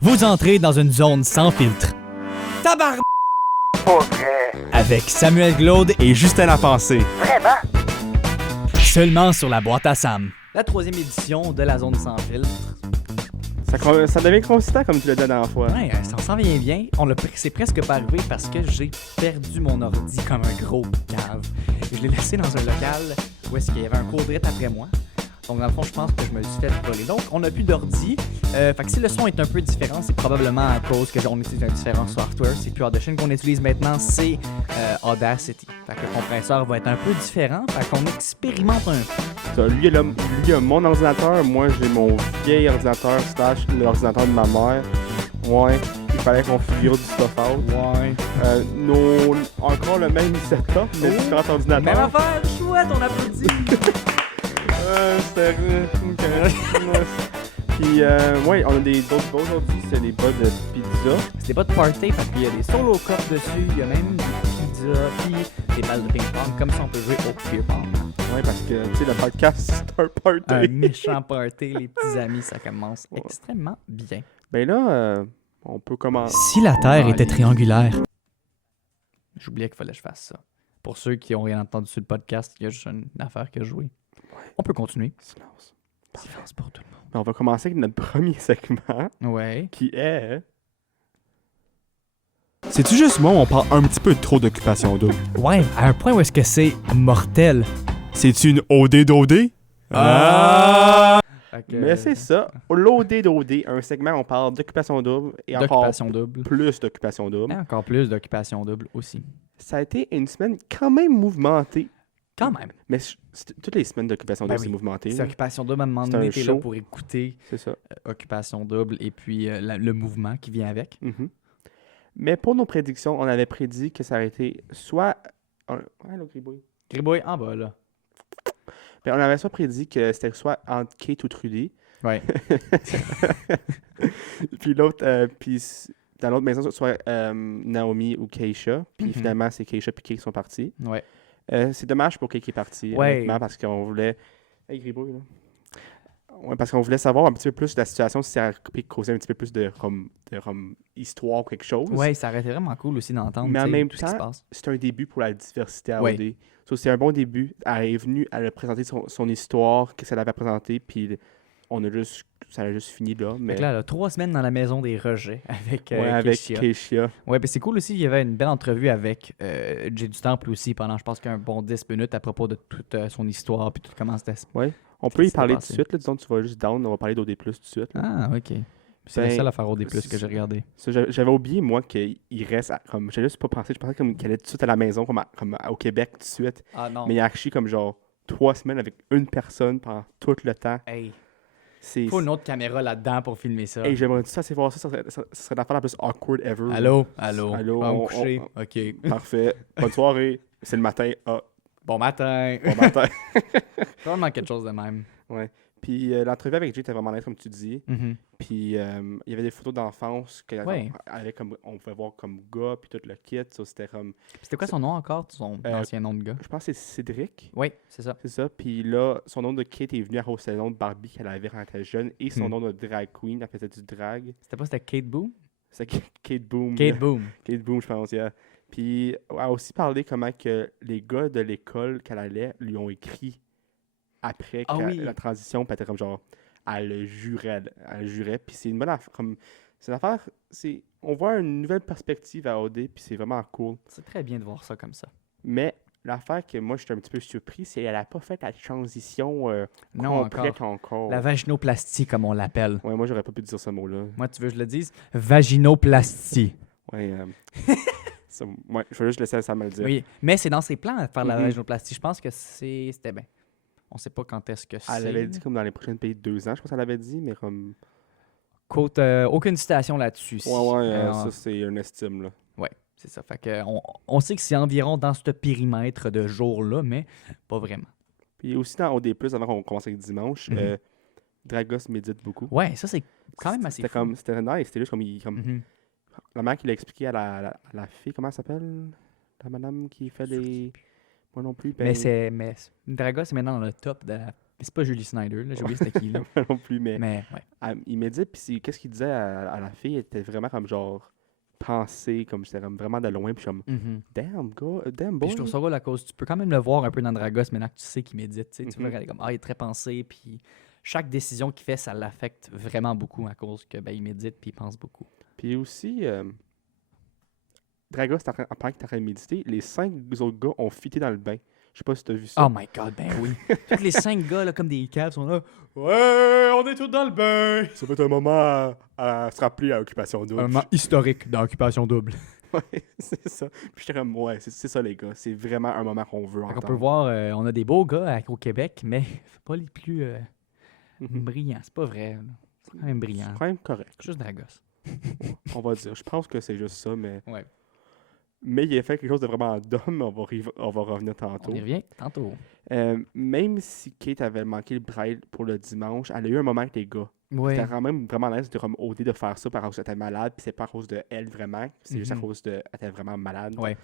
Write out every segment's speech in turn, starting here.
vous entrez dans une zone sans filtre. Tabarn... Avec Samuel Glaude Et Justin Lapensée. seulement sur la boîte à Sam. La 3e édition de la zone sans filtre. Ça devient consistant comme tu l'as dit la dernière fois. Ouais, ça s'en vient bien. C'est presque pas arrivé parce que j'ai perdu mon ordi comme un gros cave. Je l'ai laissé dans un local où est-ce qu'il y avait un cours direct après moi. Donc, dans le fond, je pense que je me suis fait voler. Donc, on n'a plus d'ordi. Fait que si le son est un peu différent, c'est probablement à cause qu'on utilise un différent software. C'est plus Audition qu'on utilise maintenant, c'est Audacity. Fait que le compresseur va être un peu différent. Fait qu'on expérimente un peu. Ça, lui, il a mon ordinateur. Moi, j'ai mon vieil ordinateur / l'ordinateur de ma mère. Ouais, il fallait qu'on figure du stuff out. Ouais. Encore le même setup, mais différents ordinateurs. Même affaire, chouette, on applaudit. C'était... Puis, ouais, on a d'autres bas aujourd'hui. C'est des bas de pizza. C'est pas de party, fait qu'il y a des solo cups dessus, il y a même des pizzas, puis des balles de ping-pong, comme si on peut jouer au beer pong. Ouais, parce que, tu sais, le podcast, c'est un party. Un méchant party, les petits amis, ça commence extrêmement bien. Ben là, on peut commencer. Si la Terre était triangulaire. J'oubliais qu'il fallait que je fasse ça. Pour ceux qui n'ont rien entendu sur le podcast, il y a juste une affaire que jouer. On peut continuer. Silence. Silence pour tout le monde. Ben, on va commencer avec notre premier segment, Ouais. qui est... C'est-tu juste moi où on parle un petit peu trop d'occupation double? Ouais, à un point où est-ce que c'est mortel. C'est-tu une OD d'OD? Ah! Mais c'est ça. L'OD d'OD, un segment où on parle d'occupation double et encore D'occupation double. plus d'occupation double. Et encore plus d'occupation double aussi. Ça a été une semaine quand même mouvementée. Quand même. Mais toutes les semaines d'occupation double, Ben c'est oui. mouvementé. C'est là. Occupation double, à un moment C'est donné, un t'es show. là pour écouter C'est ça. Occupation double et puis le mouvement qui vient avec. Mhm. Mais pour nos prédictions, on avait prédit que ça aurait été soit... Ouais, le gribouille. Gribouille en bas, là. Ben, on avait soit prédit que c'était soit entre Kate ou Trudy. Ouais. Puis l'autre, dans l'autre maison, soit Naomi ou Keisha. Puis finalement, c'est Keisha puis Kate qui sont partis. Ouais. C'est dommage pour Kate qui est partie, Ouais. honnêtement, parce qu'on voulait... Hey, gribouille, là. Ouais, parce qu'on voulait savoir un petit peu plus de la situation, si ça a causé un petit peu plus de histoire ou quelque chose. Ouais, ça aurait été vraiment cool aussi d'entendre Mais en même tout ce qui se temps, passe. c'est un début pour la diversité à Ouais. OD. So, c'est un bon début. Elle est venue, elle a présenté son histoire, qu'est-ce qu'elle avait présenté, puis ça a juste fini là. Mais Fait que là, 3 semaines dans la maison des rejets avec avec Keishia. Keishia. Ouais, puis c'est cool aussi, il y avait une belle entrevue avec Jay du Temple aussi pendant, je pense, qu'un bon 10 minutes à propos de toute son histoire puis tout comment c'était. On peut y s'est parler tout de passé? suite. Là, disons que tu vas juste down, on va parler d'OD+, tout de suite. Là. Ah, ok. Puis c'est Ben, la seule affaire au D+, que j'ai regardé. Ça, j'avais oublié, moi, qu'il reste... Comme, j'avais juste pas pensé. Je pensais qu'elle allait tout de suite à la maison, comme au Québec, tout de suite. Ah non. Mais il y a archi comme genre 3 semaines avec une personne pendant tout le temps. Hey, C'est... faut une autre caméra là-dedans pour filmer ça. Hey, j'aimerais ça, c'est voir ça. Ça serait l'affaire la plus awkward ever. Allô? Allô, Va me on- coucher. OK. Parfait. Bonne soirée. C'est le matin. Ah, Bon matin. bon matin. Probablement quelque chose de même. Ouais. Puis l'entrevue avec Jay était vraiment nice, comme tu dis. Mhm. Puis il y avait des photos d'enfance Ouais. on pouvait voir comme gars, puis tout le kit. Ça, c'était comme... C'était quoi son nom encore, son ancien nom de gars? Je pense que c'est Cédric. Oui, c'est ça. C'est ça. Puis là, son nom de Kate est venu au salon de Barbie qu'elle avait quand elle était jeune. Et son Hmm. nom de drag queen, elle faisait du drag. C'était Kate Boom? C'est Kate Boom. Kate Boom. Kate Boom, je pense, yeah. Puis elle a aussi parlé comment que les gars de l'école qu'elle allait lui ont écrit après Ah oui. la transition. Puis elle était comme genre, elle le jurait. Puis c'est une bonne affaire. C'est une affaire, on voit une nouvelle perspective à OD, puis c'est vraiment cool. C'est très bien de voir ça comme ça. Mais l'affaire que moi, j'étais un petit peu surpris, c'est qu'elle n'a pas fait la transition Non, complète encore. La vaginoplastie, comme on l'appelle. Ouais, moi, j'aurais pas pu dire ce mot-là. Moi, tu veux que je le dise? Vaginoplastie. Ouais, ouais, je vais juste laisser ça me le dire. Oui, mais c'est dans ses plans de faire la Mhm. vaginoplastie. Je pense que c'était bien. On sait pas quand est-ce que c'est. Elle avait dit comme dans les prochaines pays de 2 ans, je pense qu'elle avait dit, mais comme... Côte, aucune citation là-dessus. ça, c'est une estime, là. Ouais, c'est ça. Fait que on sait que c'est environ dans ce périmètre de jours-là, mais pas vraiment. Puis aussi dans OD+, avant qu'on commence avec dimanche, Mhm. Dragos médite beaucoup. Ouais, ça, c'est quand même assez fou. C'était nice, c'était juste comme... Mhm. La mère qui l'a expliqué à la fille, comment elle s'appelle? La madame qui fait des... Moi non plus. Mais Draga, c'est maintenant dans le top de Mais c'est pas Julie Snyder, là. J'ai oublié c'était qui, là. Pas non plus, mais Mais, ouais. il médite, puis qu'est-ce qu'il disait à la fille, elle était vraiment comme genre pensée, comme c'était comme vraiment de loin, puis comme Mhm. damn, damn Puis boy. je trouve ça cool à cause, tu peux quand même le voir un peu dans Dragos maintenant que tu sais qu'il médite. Tu sais, tu peux Mhm. regarder comme, il est très pensé, puis chaque décision qu'il fait, ça l'affecte vraiment beaucoup à cause que il médite puis il pense beaucoup. Puis aussi, Dragos, en pendant que t'es en train de méditer, les 5 autres gars ont fité dans le bain. Je sais pas si t'as vu ça. Oh my god, ben oui. Tous les 5 gars, là, comme des caves, sont là. Ouais, on est tous dans le bain. Ça va être un moment à se rappeler à Occupation Double. Un moment historique dans Occupation Double. Ouais, c'est ça. Puis j'étais comme, ouais, c'est ça, les gars. C'est vraiment un moment qu'on veut On entendre. peut voir, on a des beaux gars au Québec, mais c'est pas les plus Mhm. brillants. C'est pas vrai. Là. C'est quand même C'est brillant. quand même correct, Juste Dragos. on va dire. Je pense que c'est juste ça, mais... Ouais. Mais il a fait quelque chose de vraiment dumb, on va revenir On tantôt. y revient tantôt. Même si Kate avait manqué le braille pour le dimanche, elle a eu un moment avec les gars. Ouais. C'était quand même vraiment nice de comme OD de faire ça parce qu'elle était malade, puis c'est pas à cause de elle vraiment, c'est juste à Mhm. cause de elle était vraiment malade. Ouais.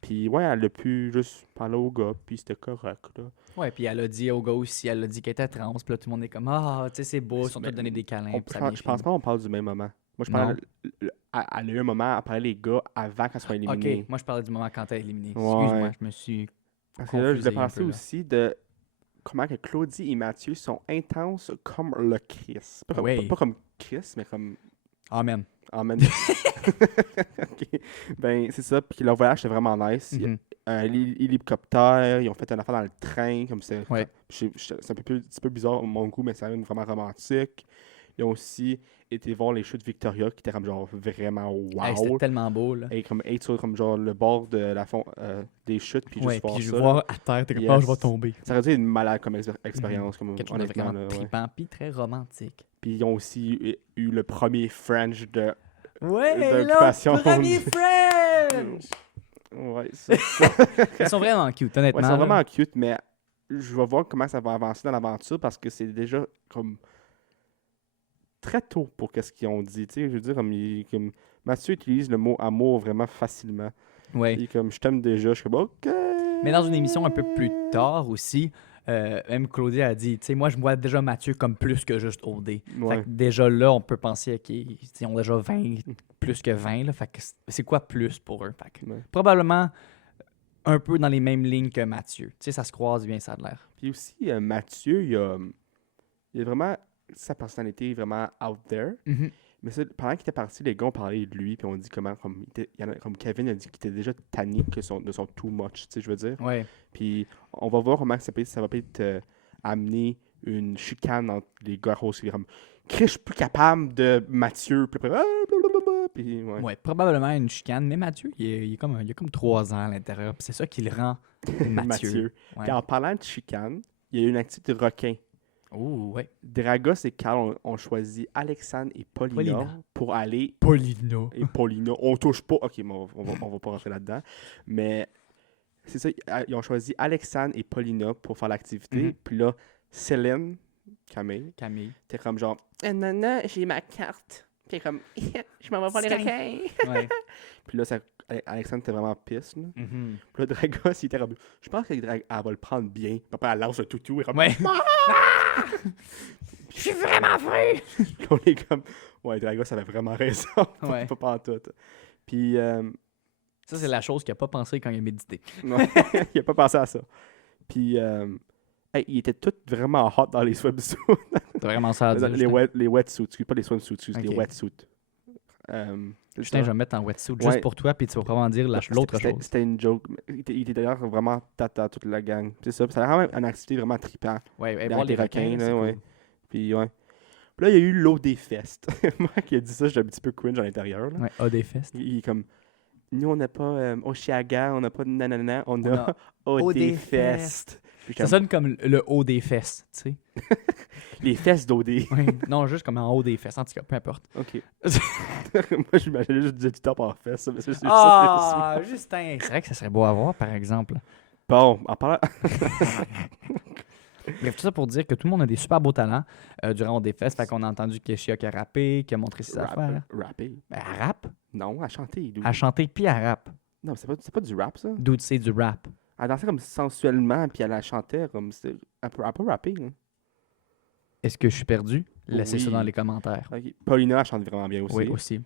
Puis ouais, elle a pu juste parler au gars, puis c'était correct là. Ouais, puis elle a dit au gars aussi, elle a dit qu'elle était trans, puis là tout le monde est comme tu sais, c'est beau, ils sont tous donné des câlins. puis ça a bien Je pense fini. pas qu'on parle du même moment. Moi je Non. parle elle a eu un moment à parler les gars avant qu'elle soit éliminée. Ok, moi je parlais du moment quand t'as éliminé. Ouais. Excuse-moi, je me suis. Parce que là, je confusé voulais un penser peu, là. aussi de comment que Claudie et Mathieu sont intenses comme le Chris. Pas comme, Oui. pas comme Chris, mais comme Amen. en même Ok. Ben, c'est ça. Puis leur voyage, c'était vraiment nice. Il y a Mhm. un hélicoptère, ils ont fait un affaire dans le train, comme c'est. Ouais. C'est un petit peu bizarre à mon goût, mais c'est vraiment romantique. Ils ont aussi été voir les chutes Victoria, qui étaient comme genre vraiment Hey, c'était wow. tellement beau, là. Et comme être sur comme genre le bord de la des chutes, puis Ouais, juste voir puis je ça. vois à terre, t'es comme, Yes. je vais tomber. Ça aurait dû être une malade comme expérience, comme Quelque chose de honnêtement. vraiment Là, ouais. trippant, puis très romantique. Puis ils ont aussi eu le premier French de. Ouais, d'occupation. là, premier French! Ouais, ça. Ils sont vraiment cute, honnêtement. Ouais, c'est là. vraiment cute, mais je vais voir comment ça va avancer dans l'aventure parce que c'est déjà comme très tôt pour qu'est-ce qu'ils ont dit. Tu sais, je veux dire, comme Mathieu utilise le mot amour vraiment facilement. Ouais. Et comme je t'aime déjà, je suis comme OK. Mais dans une émission un peu plus tard aussi, même Claudia a dit, tu sais, moi je vois déjà Mathieu comme plus que juste OD. Ouais. Fait que déjà là, on peut penser qu'ils ont déjà 20, plus que 20. Là, fait que c'est quoi plus pour eux? Fait que Ouais. probablement un peu dans les mêmes lignes que Mathieu. Tu sais, ça se croise bien, ça a l'air. Puis aussi, Mathieu, il a vraiment sa personnalité vraiment out there. Mais ça, pendant qu'il était parti, les gars ont parlé de lui, puis on dit comment, comme Kevin a dit qu'il était déjà tanné de son too much, tu sais, je veux dire. Ouais. Puis on va voir comment ça va peut-être amener une chicane entre les gars aussi. Comme, Chris, je suis plus capable de Mathieu. Puis après, blablabla. Puis, ouais. Ouais, probablement une chicane. Mais Mathieu, il a comme 3 ans à l'intérieur. Puis c'est ça qui le rend Mathieu. Ouais. Puis en parlant de chicane, il y a eu une activité de requin. Oh, ouais. Dragos et Carl ont choisi Alexandre et Paulina pour aller. Paulina. Et Paulina, on touche pas. Ok, mais on va pas rentrer là-dedans. Mais c'est ça, ils ont choisi Alexandre et Paulina pour faire l'activité. Mhm. Puis là, Céline, Camille, t'es comme genre, non, j'ai ma carte. Puis comme, je m'en vais voir les requins. Ouais. Puis là, Alexandre était vraiment pisse. Là. Mhm. Puis là, Dragos, il était comme, je pense qu'elle va le prendre bien. Puis après, elle lance le toutou. Et comme, Ouais. Je suis vraiment fru! Puis on est comme, ouais, Dragos avait vraiment raison. Ouais. Pas en tout. Puis, Ça, c'est la chose qu'il n'a pas pensé quand il a médité. non, il a pas pensé à ça. Puis, hey, il était tout vraiment hot dans les swimsuits. T'as vraiment ça à dire. les wetsuits, excuse pas les swimsuits, excuse, les Ok. wetsuits. Justin, je vais me mettre en wetsuit juste pour toi, puis tu vas probablement dire l'autre chose. C'était une joke. Il était d'ailleurs vraiment tata toute la gang. C'est ça. Puis ça a vraiment une activité vraiment trippante. Ouais, Avec voir les requins, là, c'est ouais. cool. Puis, ouais. Puis là, il y a eu l'eau des festes. Moi qui a dit ça, j'étais un petit peu cringe à l'intérieur. Là. Ouais, A des festes. Il est comme, nous, on n'a pas Oshiaga, on n'a pas de nanana, on On a a OD Fest. Puis Ça comme, sonne comme le haut des fesses, tu sais. les fesses d'OD. Ouais. Non, juste comme en haut des fesses, en tout cas, peu importe. OK. Moi, j'imaginais juste du top en fesses. Mais c'est ça. Ah, Justin! C'est vrai que ça serait beau à voir, par exemple. Bon, en parlant... Bref, tout ça pour dire que tout le monde a des super beaux talents durant Haut des fesses. Fait qu'on a entendu Keshia qui a rappé, qui a montré ses affaires. Rapper. Ben, elle rappe. Non, à chanter. Elle a chanté, puis elle rappe. Non, c'est pas du rap, ça. Dude, c'est du rap. Elle dansait comme sensuellement, puis elle chantait comme... Elle peut rapper, hein. Est-ce que je suis perdu? Laissez ça Oui. dans les commentaires. Ok. Paulina, elle chante vraiment bien aussi. Oui, aussi.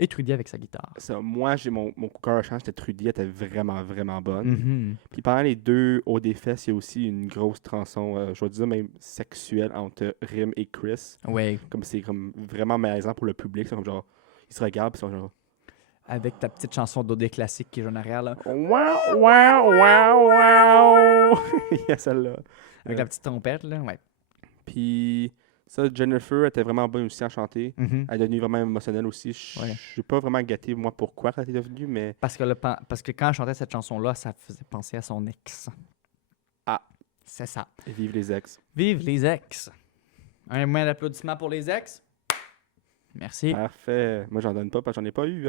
Et Trudy avec sa guitare. Ça, moi, j'ai mon coup de cœur à chant, c'était Trudy, elle était vraiment, vraiment bonne. Mhm. Puis pendant les deux hauts des fesses, il y a aussi une grosse transon, je vais dire même sexuelle, entre Rim et Chris. Ouais, Comme c'est comme vraiment malaisant pour le public. C'est comme genre, ils se regardent, puis ils sont genre. avec ta petite chanson d'OD classique qui est en arrière, là. Wow, wow, wow, wow! Il y a celle-là. Avec la petite trompette, là. Ouais. Puis ça, Jennifer était vraiment bonne aussi à chanter. Mhm. Elle est devenue vraiment émotionnelle aussi. Je Ouais. suis pas vraiment gâté, moi, pourquoi elle est devenue, mais. Parce que quand elle chantait cette chanson-là, ça faisait penser à son ex. Ah. C'est ça. Vive les ex. Vive les ex. Un moyen d'applaudissement pour les ex. Merci. Parfait. Moi, j'en donne pas parce que j'en ai pas eu.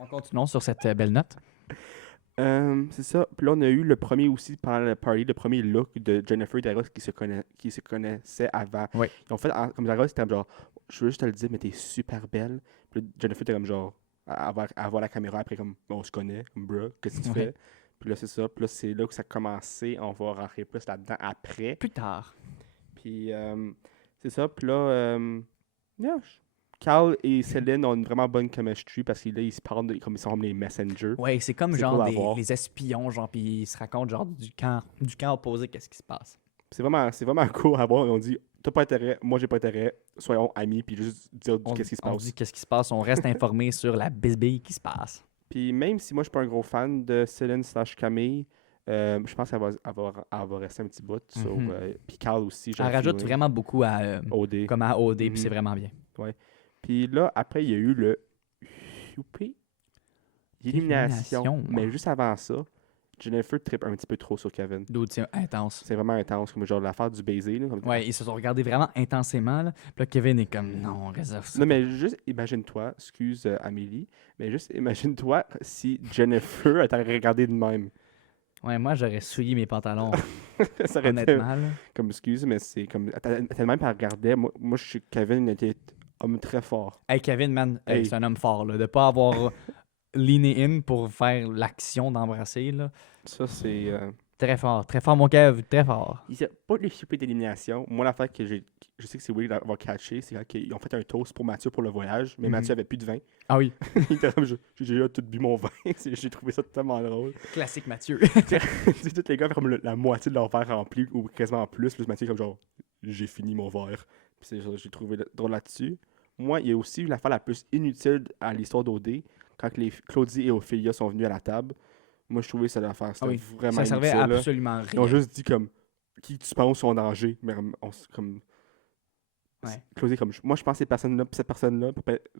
On continue sur cette belle note. C'est ça. Puis là, on a eu le premier aussi pendant le party, le premier look de Jennifer et Dara qui se connaissaient avant. Oui. Ils ont fait, comme Dara, c'était comme genre, je veux juste te le dire, mais t'es super belle. Puis là, Jennifer était comme genre, à voir la caméra après, comme, bon, on se connaît, comme, bro, qu'est-ce que tu Ouais. fais? Puis là, c'est ça. Puis là, c'est là que ça a commencé. On va rentrer plus là-dedans après. Plus tard. Puis c'est ça. Puis là, yeah, Carl et Céline ont une vraiment bonne chemistry parce que là, ils se parlent comme ils sont comme les messengers. Ouais, c'est comme C'est genre cool à voir. les espions, genre, puis ils se racontent genre du camp opposé, qu'est-ce qui se passe. C'est vraiment cool à voir. On dit, t'as pas intérêt, moi j'ai pas intérêt, soyons amis, puis juste dire qu'est-ce qui se On passe. dit qu'est-ce qui se passe, on reste informé sur la bisbille qui se passe. Puis même si moi je suis pas un gros fan de Céline / Camille, je pense qu'elle va rester un petit bout. Mhm. Puis Carl aussi. Elle rajoute vraiment beaucoup à OD. comme à OD, puis Mhm. c'est vraiment bien. Puis là, après, il y a eu le Youpi Élimination. Élimination. Mais juste avant ça, Jennifer trippe un petit peu trop sur Kevin. D'autres, c'est intense. C'est vraiment intense, comme genre l'affaire du baiser. Là, comme- Ouais, ils se sont regardés vraiment intensément. Là. Puis là, Kevin est comme, non, réserve ça. Non, mais juste imagine-toi, excuse Amélie, mais juste imagine-toi si Jennifer t'aurait regardé de même. Ouais, moi, j'aurais souillé mes pantalons, Ça aurait été honnêtement. Là. comme excuse, mais c'est comme. Tellement elle regardait. Moi, je suis Kevin était homme très fort. Hey, Kevin, man, Hey. c'est un homme fort. Là, de pas avoir leané in pour faire l'action d'embrasser. Là. Ça, c'est. Très fort, mon Kev, très fort. Il n'y a pas de super d'élimination. Moi, l'affaire que je sais que c'est Will d'avoir catché, c'est qu'ils ont fait un toast pour Mathieu pour le voyage, mais Mhm. Mathieu avait plus de vin. Ah oui, Il était comme, j'ai déjà tout bu mon vin. J'ai trouvé ça tellement drôle. classique Mathieu. Tu sais, tous les gars avaient comme la moitié de leur verre rempli, ou quasiment plus. Plus Mathieu, comme genre, j'ai fini mon verre. Puis j'ai trouvé drôle là-dessus. Moi, il y a aussi eu l'affaire la plus inutile à l'histoire d'OD, quand Claudie et Ophélia sont venus à la table. Moi, je trouvais que cette affaire, c'était Ah oui, vraiment ça servait inutile. à là. absolument Ils ont rien. juste dit comme qui tu penses sont en danger. Mais comme. Ouais. Claudie, comme moi je pense que cette personne-là,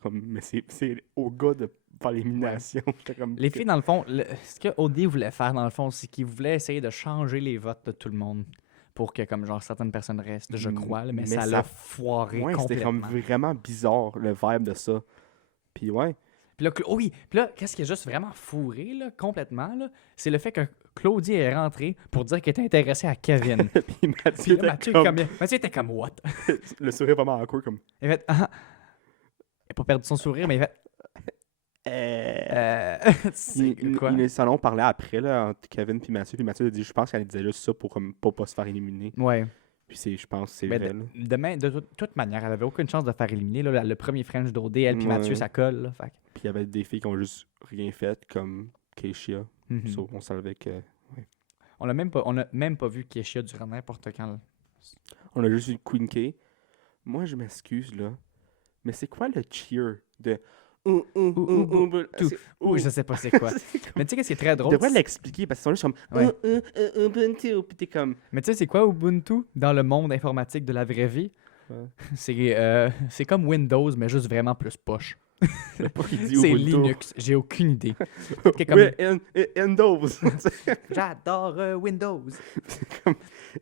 comme, mais c'est au gars de faire l'élimination. J'étais comme, Les filles, dans le fond, ce que OD voulait faire, dans le fond, c'est qu'il voulait essayer de changer les votes de tout le monde pour que, comme genre, certaines personnes restent, je crois, là, mais ça l'a foiré ouais, c'était complètement. comme vraiment bizarre le vibe de ça. Puis ouais. Puis là, oh oui, puis là, qu'est-ce qui est juste vraiment fourré, là, complètement, là, c'est le fait que Claudie est rentrée pour dire qu'elle était intéressée à Kevin. Puis Puis Mathieu, là, Mathieu était comme, what? le sourire vraiment awkward comme. Il a fait, ah. Il a pas perdu son sourire, mais il a fait, c'est quoi? Ils s'en ont parlé après là, entre Kevin puis Mathieu a dit je pense qu'elle disait juste ça pour comme pas se faire éliminer. Ouais. Puis je pense que c'est Mais vrai. là. de toute manière, elle avait aucune chance de faire éliminer. Là, le premier French d'OD, elle puis Ouais. Mathieu, ça colle. Là, fait. Puis il y avait des filles qui ont juste rien fait comme Keishia. Mhm. So, on savait que. On a même pas vu Kesha durant n'importe quand. Là. On a juste eu Queen K. Moi, je m'excuse, là. Mais c'est quoi le cheer de. Tout. Ouh, je sais pas c'est quoi. Mais tu sais, qu'est-ce qui est très Je drôle? devrais l'expliquer parce qu'ils sont juste comme. Ouais. Ubuntu. Puis t'es comme. Mais tu sais, c'est quoi Ubuntu dans le monde informatique de la vraie vie? Ouais. C'est comme Windows, mais juste vraiment plus poche. Pourquoi il dit C'est Ubuntu? Linux. J'ai aucune idée. C'est comme- Oui, Windows. J'adore Windows. Comme-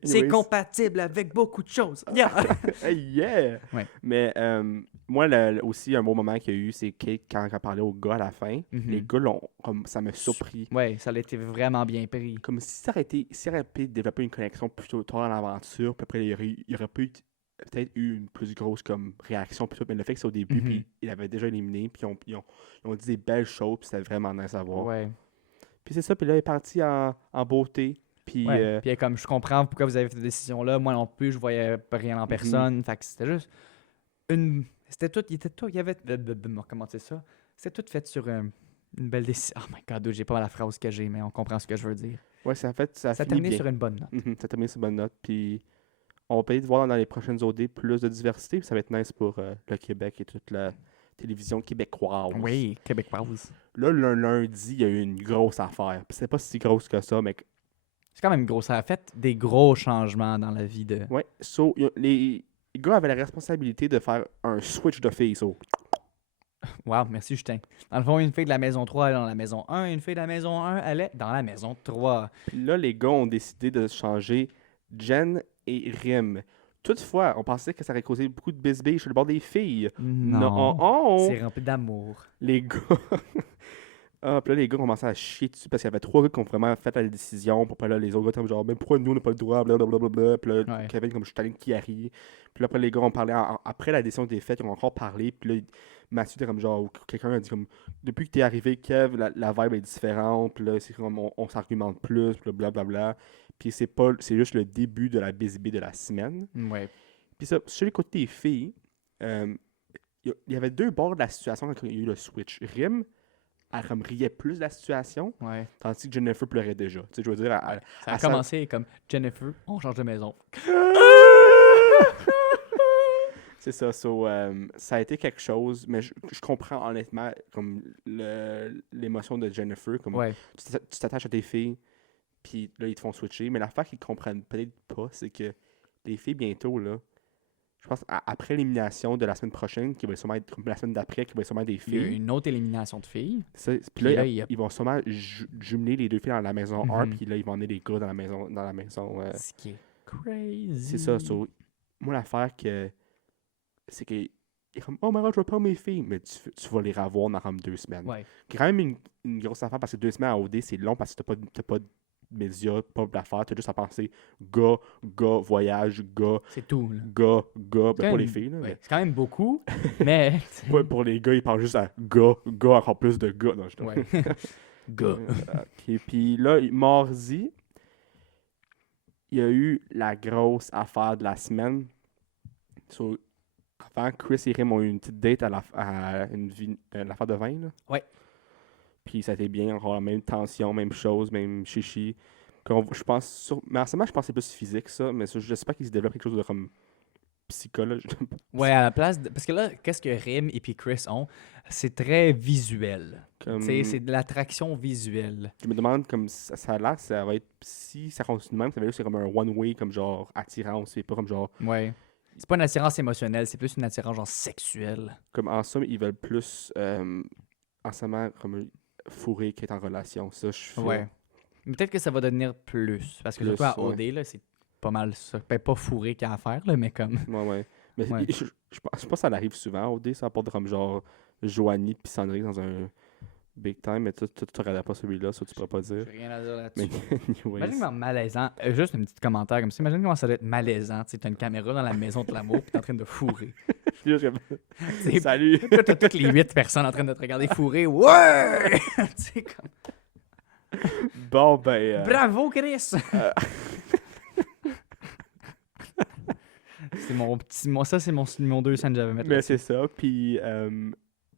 C'est Anyways. compatible avec beaucoup de choses. Yeah. Hey, yeah! Ouais. Mais moi, aussi, un bon moment qu'il y a eu, c'est Kate, quand elle parlait aux gars à la fin, Mhm. les gars, comme ça m'a surpris. Ouais, ça a été vraiment bien pris. Comme si ça aurait pu développer une connexion plutôt tard dans l'aventure, puis après, il y aurait peut-être eu une plus grosse comme réaction, puis tout, mais le fait que c'est au début, Mhm. puis il avait déjà éliminé, puis ils ont dit des belles choses, puis c'était vraiment nice à voir. Ouais. Puis c'est ça, puis là, il est parti en beauté Puis, Ouais. Puis comme, je comprends pourquoi vous avez fait cette décision-là. Moi non plus, je voyais rien en personne. Fait que c'était juste C'était tout. Il y avait. Comment c'est ça? C'était tout fait sur une belle décision. Oh my god, dude, j'ai pas la phrase que j'ai, mais on comprend ce que je veux dire. ouais, ça a Ça a fini terminé bien. sur une bonne note. Ça a terminé sur une bonne note. Puis, on va peut-être voir dans les prochaines OD plus de diversité. Puis ça va être nice pour le Québec et toute la télévision québécoise. Oui, québécoise. Là, le lundi, il y a eu une grosse affaire. Puis c'est pas si grosse que ça, mais C'est quand même gros. Ça a fait des gros changements dans la vie de. ouais. So, les gars avaient la responsabilité de faire un switch de filles. So, Wow, merci Justin. Dans le fond, une fille de la maison 3 allait dans la maison 1, une fille de la maison 1 allait dans la maison 3. puis là, les gars ont décidé de changer Jen et Rim. Toutefois, on pensait que ça aurait causé beaucoup de bisbilles sur le bord des filles. Non. C'est rempli d'amour. Les gars. Puis là, les gars commençaient à chier dessus parce qu'il y avait 3 gars qui ont vraiment fait la décision. Puis là, les autres gars étaient comme genre, mais pourquoi nous on n'a pas le droit, blablabla. Puis là, Ouais. Kevin, comme je suis allé qui arrive. Puis là, après, les gars ont parlé. Après la décision des faits, ils ont encore parlé. Puis là, Mathieu était comme genre, ou quelqu'un a dit comme, depuis que t'es arrivé, Kev, la vibe est différente. Puis là, c'est comme, on s'argumente plus. Puis là, blablabla. Puis c'est juste le début de la bisbille de la semaine. Ouais. Puis ça, sur les côtés des filles, il y avait 2 bords de la situation quand il y a eu le switch. Rim, elle comme riait plus de la situation, Ouais. tandis que Jennifer pleurait déjà. Tu sais, je veux dire, Ça a commencé comme Jennifer, on change de maison. c'est ça. So, ça a été quelque chose, mais je comprends honnêtement comme l'émotion de Jennifer. Comme Ouais. tu t'attaches à tes filles, puis là, ils te font switcher. Mais l'affaire qu'ils comprennent peut-être pas, c'est que les filles, bientôt, là, je pense, après l'élimination de la semaine prochaine, qui va sûrement être comme la semaine d'après, qui va sûrement être des Il y a eu filles. une autre élimination de filles. Puis là, il y a- ils vont sûrement jumeler les 2 filles dans la maison 1, Mhm. puis là, ils vont emmener les gars dans la maison. Ce qui est crazy. C'est ça. So, moi, l'affaire c'est que il est comme, oh my god, je vais prendre mes filles, mais tu vas les revoir dans comme 2 semaines. Ouais. C'est quand même une grosse affaire parce que 2 semaines à OD, c'est long parce que t'as pas de médias, pas d'affaires, t'as juste à penser gars, voyage, gars, C'est tout. Là. ben, C'est pour quand les même- filles, là, ouais, c'est quand même beaucoup, mais. mais pour les gars, ils pensent juste à gars, encore plus de gars. Non, je Ouais. Gars. Ok, puis là, mardi, il y a eu la grosse affaire de la semaine. So, avant, Chris et Rim ont eu une petite date à l'affaire de vin. Là. Ouais. Puis ça a été bien, encore la même tension, même chose, même chichi. Je pense, mais en ce moment, je pense que c'est plus physique, ça, mais ça, je sais pas qu'il se développe quelque chose de comme psychologique. Ouais, à la place. Parce que là, qu'est-ce que Rim et puis Chris ont? C'est très visuel. Comme, Tu sais, c'est de l'attraction visuelle. je me demande, comme ça a l'air, ça va être, si ça continue de même, ça va être c'est comme un one-way, comme genre attirance, c'est pas comme genre, Ouais. C'est pas une attirance émotionnelle, c'est plus une attirance genre sexuelle. comme en somme, ils veulent plus, en ce moment, comme fourré qui est en relation. Ça, je fais. Ouais. Mais peut-être que ça va devenir plus. Parce que Plus, surtout à ouais. OD, là, c'est pas mal ça. Ben, pas fourré qu'il y a à faire, là, mais comme. Ouais. Mais Ouais. je pense que ça arrive souvent au dé, ça apporte comme genre Joanie puis Sandrine dans un big time, mais tu regardais pas celui-là, ça tu pourrais pas dire. J'ai rien à dire Mais là-dessus. anyways. Imagine comment malaisant. Juste un petit commentaire comme ça. Imagine comment ça doit être malaisant. Tu sais, t'as une caméra dans la maison de l'amour pis t'es en train de fourrer. Je suis juste comme, C'est- salut! Là, t'as toutes les 8 personnes en train de te regarder fourrer. Ouais! Tu sais, comme. Bon ben. Bravo, Chris! C'est mon petit. Ça, c'est mon 2 cents que j'avais mettre. Mais c'est ça, puis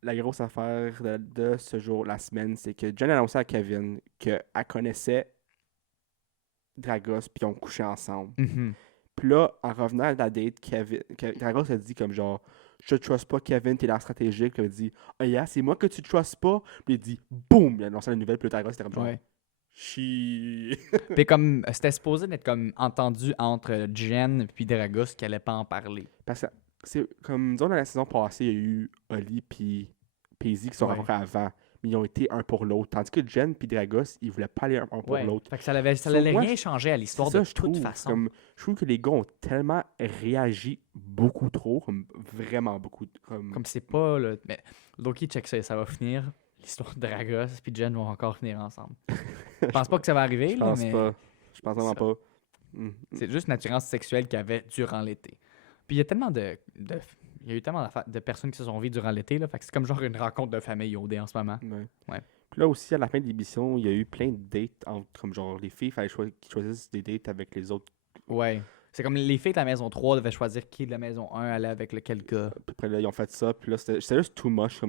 la grosse affaire de ce jour, la semaine, c'est que Jen a annoncé à Kevin qu'elle connaissait Dragos puis ils ont couché ensemble. Mhm. Puis là, en revenant à la date, Dragos a dit comme genre, je te trust pas, Kevin, t'es l'air stratégique. Puis il a dit, oh yeah, c'est moi que tu trustes pas. Puis il dit, boum, il a annoncé la nouvelle. Puis là, Dragos était comme genre, Ouais. chi. Puis comme. C'était supposé d'être comme entendu entre Jen puis Dragos qui allait pas en parler. Parce que c'est comme, disons, dans la saison passée, il y a eu Oli puis Paisley qui se sont Ouais. rencontrés avant. Mais ils ont été un pour l'autre. Tandis que Jen puis Dragos, ils voulaient pas aller un pour Ouais. l'autre. Fait que ça allait So, rien moi, changer à l'histoire C'est de ça, toute façon. Je trouve que les gars ont tellement réagi beaucoup trop, comme vraiment beaucoup. Comme c'est pas. Là, mais Loki, check ça, ça va finir. L'histoire de Dragos puis Jen vont encore finir ensemble. Je pense pas que ça va arriver, Je là, pense mais pas. Je pense vraiment ça. pas. c'est juste une attirance sexuelle qu'il y avait durant l'été. Puis il y a tellement de Il y a eu tellement de personnes qui se sont vues durant l'été, là. Fait que c'est comme genre une rencontre de famille OD en ce moment. Ouais. Puis là aussi, à la fin de l'émission, il y a eu plein de dates entre, comme genre, les filles, il fallait qu'ils choisissent des dates avec les autres. Ouais. C'est comme les filles de la maison 3 devaient choisir qui de la maison 1 allait avec lequel gars. Après là, ils ont fait ça, puis là, c'était juste too much.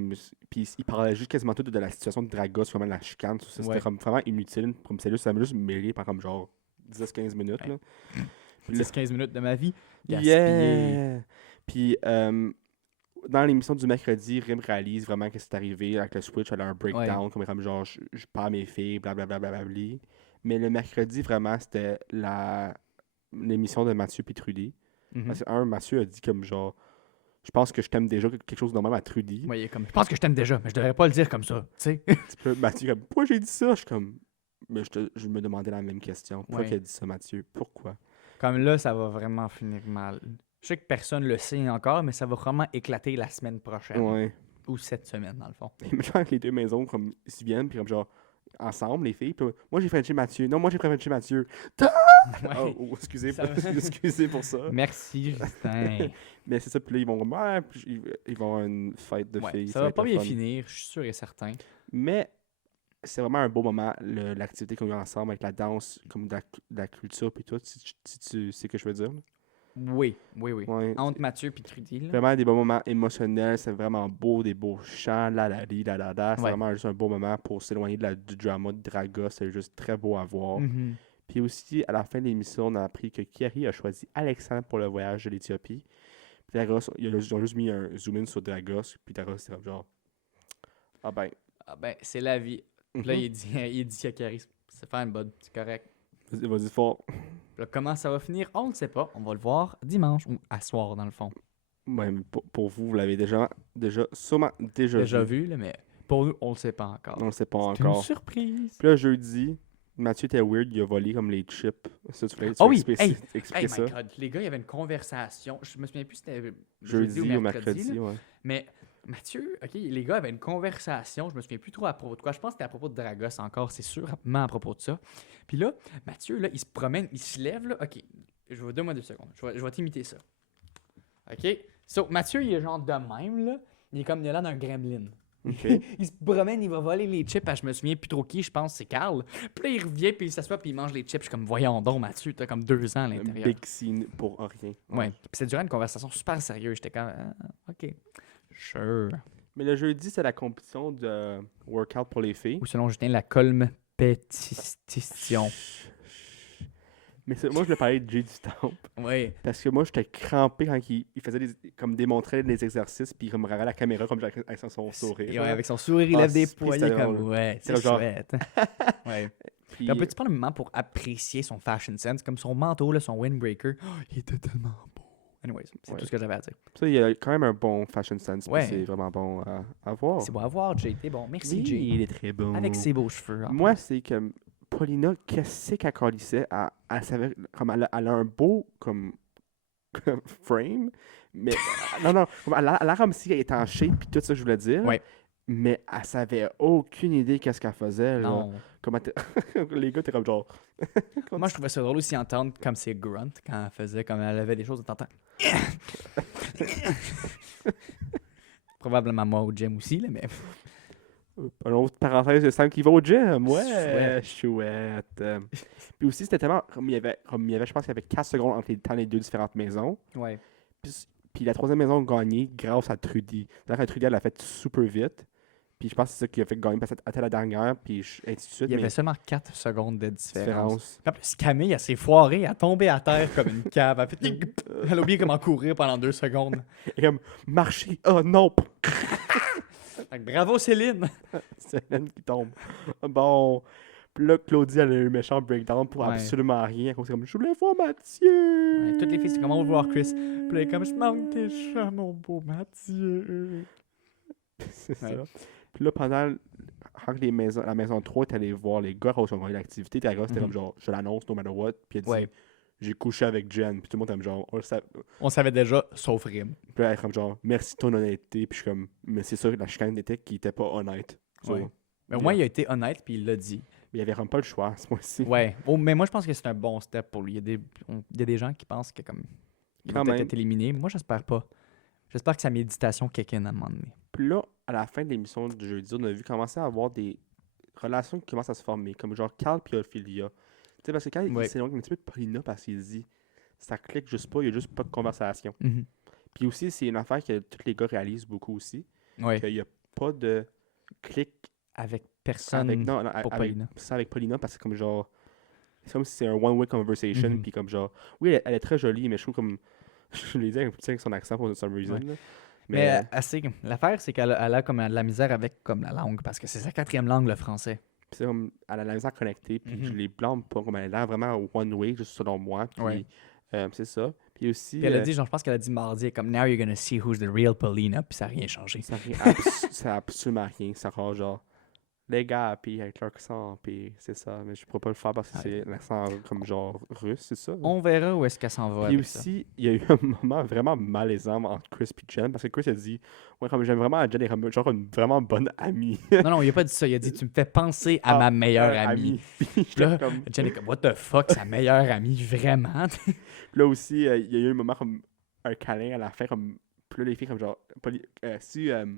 Puis ils parlaient juste quasiment tout de la situation de Dragos, vraiment de la chicane, tout ça. C'était comme vraiment inutile. Comme ça m'a juste mêlé pendant comme genre 10-15 minutes. Là. 10-15 minutes de ma vie. Gaspillé. Yeah! Puis dans l'émission du mercredi, Rim réalise vraiment que c'est arrivé avec le Switch, elle a un breakdown, comme genre je parle à mes filles, blablabla. Mais le mercredi, vraiment, c'était l'émission de Mathieu et Trudy. Parce que Mathieu a dit comme genre je pense que je t'aime déjà, quelque chose de même à Trudy. Ouais, il est comme je pense que je t'aime déjà, mais je devrais pas le dire comme ça, tu sais. Mathieu comme pourquoi j'ai dit ça? Je suis comme mais je me demandais la même question. Pourquoi il a dit ça, Mathieu? Pourquoi? Comme là, ça va vraiment finir mal. Je sais que personne le sait encore, mais ça va vraiment éclater la semaine prochaine. Ouais. Ou cette semaine, dans le fond. Et genre les deux maisons comme ils se viennent, puis comme genre ensemble, les filles. Puis moi, j'ai frenché Mathieu. Non, moi, j'ai frenché Mathieu. Ouais. Excusez pour ça. Merci, Justin. Mais c'est ça, puis là, ils vont ils vont avoir une fête de filles. Ça va pas bien finir, je suis sûr et certain. Mais c'est vraiment un beau moment, l'activité qu'on a eu ensemble avec la danse, comme de la culture, puis tout, si tu sais ce que je veux dire. Oui. Ouais. Entre Mathieu et Trudy. Là. Vraiment des beaux moments émotionnels, c'est vraiment beau, des beaux chants, la. C'est vraiment juste un beau moment pour s'éloigner du drama de Dragos, c'est juste très beau à voir. Mm-hmm. Puis aussi, à la fin de l'émission, on a appris que Kiari a choisi Alexandre pour le voyage de l'Éthiopie. Puis Dragos, ils ont juste mis un zoom-in sur Dragos, puis Dragos, c'est comme genre... Ah ben, c'est la vie. Puis là, il dit à Carrie, c'est fine, bud, c'est correct. Vas-y fort. Là, comment ça va finir? On ne sait pas. On va le voir dimanche ou à soir, dans le fond. Ouais, mais pour vous l'avez sûrement déjà vu, là, mais pour nous, on ne le sait pas encore. On ne le sait pas c'est encore. Une surprise. Puis là, jeudi, Mathieu était weird, il a volé comme les chips. Ça, tu voulais expliquer ça? My God. Les gars, il y avait une conversation. Je me souviens plus si c'était jeudi ou mercredi. Ouais. Mais Mathieu, OK, les gars avaient une conversation. Je me souviens plus trop à propos de quoi. Je pense que c'était à propos de Dragos encore, c'est sûrement à propos de ça. Puis là, Mathieu, là, il se promène, il se lève, là. OK, donne-moi 2 secondes. Je vais t'imiter ça. OK? So, Mathieu, il est genre de même, là. Il est là d'un gremlin. Okay. Il se promène, il va voler les chips. Je me souviens plus trop qui, je pense c'est Carl. Puis là, il revient, puis il s'assoit, puis il mange les chips. Je suis comme, voyons donc, Mathieu, t'as comme 2 ans à l'intérieur. Un big scene pour rien. Ouais. Puis c'est durant une conversation super sérieuse. J'étais comme, OK. Sure. Mais le jeudi, c'est la compétition de workout pour les filles. Ou selon Justin, la colmpétition. Mais moi, je voulais parler de Jay du Temple. Oui. Parce que moi, j'étais crampé quand il faisait comme démontrer les exercices, puis il me regardait la caméra comme avec son sourire. Et ouais, avec son sourire, il lève des poignets comme, ouais, c'est chouette. Ouais. Puis on peut-tu prendre un moment pour apprécier son fashion sense, comme son manteau, là, son windbreaker. Oh, il était tellement beau. Anyways, c'est tout ce que j'avais à dire. Ça, il a quand même un bon fashion sense, ouais. C'est vraiment bon à voir. C'est bon à voir, Jay. T'es bon. Merci, Jay. Il est très bon. Avec ses beaux cheveux. Moi, c'est que Paulina, qu'est-ce qu'elle calissait? Elle savait, comme elle a un beau comme frame, mais non, elle a comme si elle était en shape puis tout ça, je voulais dire. Ouais. Mais elle savait aucune idée qu'est-ce qu'elle faisait. Là. Non. Les gars, t'es comme genre. Moi, je trouvais ça drôle aussi entendre comme ses grunts quand elle faisait, comme elle avait des choses de temps en temps. Probablement moi au gym aussi, là, mais. Une autre parenthèse de Sam qui va au gym. Ouais, chouette. Puis aussi, c'était tellement. Comme il y avait, je pense qu'il y avait 4 secondes entre les 2 différentes maisons. Ouais. Puis la 3e maison a gagné grâce à Trudy. D'ailleurs, Trudy, elle l'a fait super vite. Puis je pense que c'est ça qui a fait gagner parce qu'elle était la dernière. Puis ainsi de suite. Il y avait seulement 4 secondes de différence. Puis en plus, Camille, elle s'est foirée. Elle a tombé à terre comme une cave. Elle a oublié comment courir pendant 2 secondes. Et comme, marcher. Oh non! Bravo, Céline! Céline qui tombe. Bon. Puis là, Claudie, elle a eu un méchant breakdown pour absolument rien. C'est comme, je voulais voir Mathieu! Ouais, toutes les filles, c'est comme, on veut voir Chris. Puis là, comme, je manque tes chats, mon beau Mathieu. C'est ça. Puis là, pendant que la maison 3 est allée voir les gars qui ont gagné l'activité, c'était comme genre, je l'annonce no matter what. Puis elle dit, j'ai couché avec Jen. Puis tout le monde était genre, on savait déjà, sauf Rim. Puis là, elle est comme genre, merci de ton honnêteté. Puis je suis comme, mais c'est sûr que la chicane était qu'il était pas honnête. Ouais. Mais au moins, il a été honnête, puis il l'a dit. Mais il avait vraiment pas le choix, ce mois-ci. Ouais. Oh, mais moi, je pense que c'est un bon step pour lui. Il y a des gens qui pensent que comme il va peut-être être éliminé. Moi, j'espère pas. J'espère que sa méditation kick in à un moment donné. Puis là, à la fin de l'émission du jeudi, on a vu commencer à avoir des relations qui commencent à se former, comme genre Carl et Ophelia. Tu sais, parce que quand il s'éloigne un petit peu de Paulina, parce qu'il dit ça clique juste pas, il y a juste pas de conversation. Puis aussi, c'est une affaire que tous les gars réalisent beaucoup aussi. Oui. Qu'il n'y a pas de clic avec personne pour Paulina. Ça avec Paulina, parce que comme genre, c'est comme si c'est un one-way conversation, puis comme genre, oui, elle est très jolie, mais je trouve comme, je l'ai dit avec son accent pour some reason. Ouais. Mais l'affaire, c'est qu'elle a comme de la misère avec comme la langue, parce que c'est sa 4e langue, le français. Puis c'est comme, elle a la misère à connecter, puis je les blâme pas, comme elle a l'air vraiment one-way, juste selon moi, puis c'est ça. Puis aussi... Puis elle a dit, genre, je pense qu'elle a dit mardi, comme « Now you're gonna see who's the real Paulina », puis ça n'a rien changé. Ça n'a absolument rien, ça rend genre... Les gars, puis avec l'accent, puis c'est ça. Mais je pourrais pas le faire parce que c'est l'accent comme genre russe, c'est ça? On verra où est-ce qu'elle s'en va. Puis aussi, il y a eu un moment vraiment malaisant entre Chris et Jen, parce que Chris a dit, ouais, comme j'aime vraiment Jen, elle est genre une vraiment bonne amie. Non, il a pas dit ça. Il a dit, tu me fais penser à ma meilleure amie. Puis là, Jen est comme, what the fuck, sa meilleure amie, vraiment? Puis là aussi, il y a eu un moment comme un câlin à la fin, comme. Puis là, les filles, comme genre,